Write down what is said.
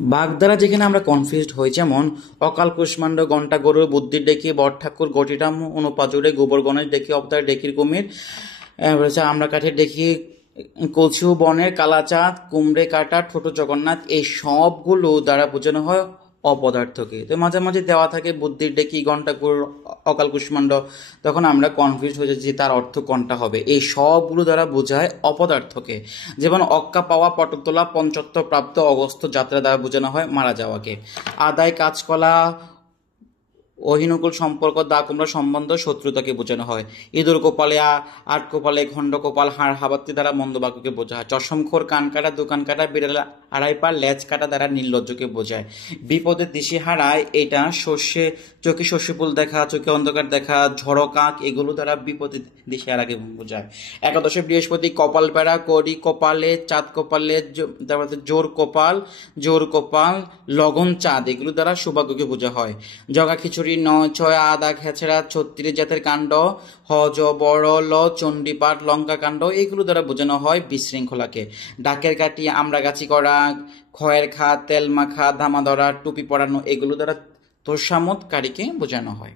বাঘ দ্বারা যেখানে আমরা কনফিউজড হই, যেমন অকাল কুষ্মাণ্ড ঘণ্টা গরুর বুদ্ধির ডেকি, বট ঠাকুর গটিরাম অনুপাজুরে, গোবর গণেশ ডেকি অবতার ডেকির কুমির, হচ্ছে আমরা কাঠের ডেকি কলসিউ বনের কালাচাঁদ, কুমড়ে কাটা ছোট জগন্নাথ, এই সবগুলো দ্বারা বোঝানো হয় অপদার্থকে। তো মাঝে মাঝে দেওয়া থাকে বুদ্ধির ডেকি, ঘণ্টা গরুর, অকাল কুষ্মাণ্ড, তখন আমরা কনফিউজ হয়ে যাই যে তার অর্থ কোনটা হবে। এই সবগুলো দ্বারা বোঝায় অপদার্থকে। যেমন অক্কা পাওয়া, পটতলা, পঞ্চত্ব প্রাপ্ত, অগস্ত যাত্রা দ্বারা বোঝানো হয় মারা যাওয়াকে। আদায়, কাঁচকলা, অহিনুকুল সম্পর্ক, দা কুমড়া সম্বন্ধ, শত্রুতাকে বোঝানো হয়। ইঁদুর কপালে, আট কপালে, খণ্ড কপাল, হাড় হাবাত্তি দ্বারা মন্দ বাক্যকে বোঝা হয়। চশমখোর, কান কাটা, দোকান কাটা, বিড়াল আড়াই পা, লেজ কাটা দ্বারা নির্লজ্জকে বোঝায়। বিপদের দিশে হারায়, এটা শস্যে, চোখে শস্য ফুল দেখা, চোখে অন্ধকার দেখা, ঝড়ো কাক, এগুলো দ্বারা বিপদের দিশে হারাকে বোঝায়। একাদশে বৃহস্পতি, কপাল পেড়া, করি কপালে, চাঁদ কপালে, তারপর হচ্ছে জোর কপাল, লগন চাঁদ, এগুলো দ্বারা সৌভাগ্যকে বোঝা হয়। জগা খিচুড়ি, নয় ছয়, আদা খেচড়া, 36 জাতের কাণ্ড, হজ বড় ল, চণ্ডীপাঠ, লঙ্কা কাণ্ড, এগুলো দ্বারা বোঝানো হয় বিশৃঙ্খলাকে। ডাকের কাঠি, আমড়াগাছি করা, খয়ের খা, তেল মাখা, ধামা ধরা, টুপি পরানো, এগুলো দ্বারা তোষামোদকারীকে বোঝানো হয়।